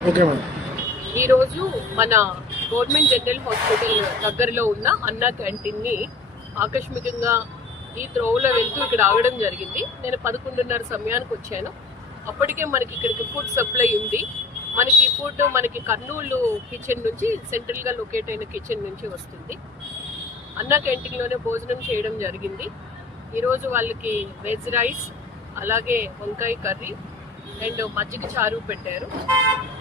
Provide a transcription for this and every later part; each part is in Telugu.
ఈరోజు మన గవర్నమెంట్ జనరల్ హాస్పిటల్ దగ్గరలో ఉన్న అన్నా క్యాంటీన్ని ఆకస్మికంగా ఈ త్రోవలో వెళ్తూ ఇక్కడ ఆగడం జరిగింది. నేను 11:30 సమయానికి వచ్చాను. అప్పటికే మనకి ఇక్కడికి ఫుడ్ సప్లై ఉంది. మనకి ఫుడ్ మనకి కర్నూలు కిచెన్ నుంచి సెంట్రల్గా లొకేట్ అయిన కిచెన్ నుంచి వస్తుంది. అన్నా క్యాంటీన్లోనే భోజనం చేయడం జరిగింది. ఈరోజు వాళ్ళకి వెజ్ రైస్, అలాగే వంకాయ కర్రీ అండ్ మజ్జిగ చారు పెట్టారు.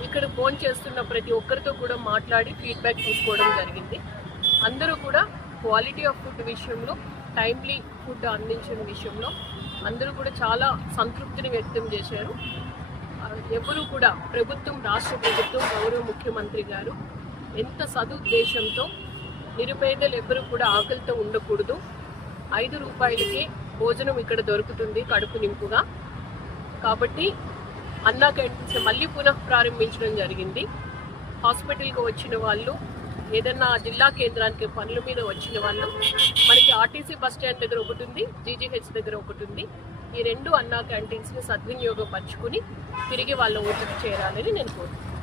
ఇక్కడ ఫోన్ చేస్తున్న ప్రతి ఒక్కరితో కూడా మాట్లాడి ఫీడ్బ్యాక్ తీసుకోవడం జరిగింది. అందరూ కూడా క్వాలిటీ ఆఫ్ ఫుడ్ విషయంలో, టైమ్లీ ఫుడ్ అందించిన విషయంలో అందరూ కూడా చాలా సంతృప్తిని వ్యక్తం చేశారు. ఎవరు కూడా రాష్ట్ర ప్రభుత్వం, గౌరవ ముఖ్యమంత్రి గారు ఎంత సదుద్దేశంతో నిరుపేదలు ఎవరు కూడా ఆకలితో ఉండకూడదు, 5 రూపాయలకే భోజనం ఇక్కడ దొరుకుతుంది కడుపు నింపుగా. కాబట్టి అన్నా క్యాంటీన్స్ మళ్ళీ పునః ప్రారంభించడం జరిగింది. హాస్పిటల్కి వచ్చిన వాళ్ళు, ఏదన్నా జిల్లా కేంద్రానికి పనుల మీద వచ్చిన వాళ్ళు, మనకి ఆర్టీసీ బస్ స్టాండ్ దగ్గర ఒకటి ఉంది, జీజీహెచ్ దగ్గర ఒకటి ఉంది. ఈ 2 అన్నా క్యాంటీన్స్ని సద్వినియోగపరుచుకుని తిరిగి వాళ్ళ ఊరికి చేరాలని నేను కోరుతున్నాను.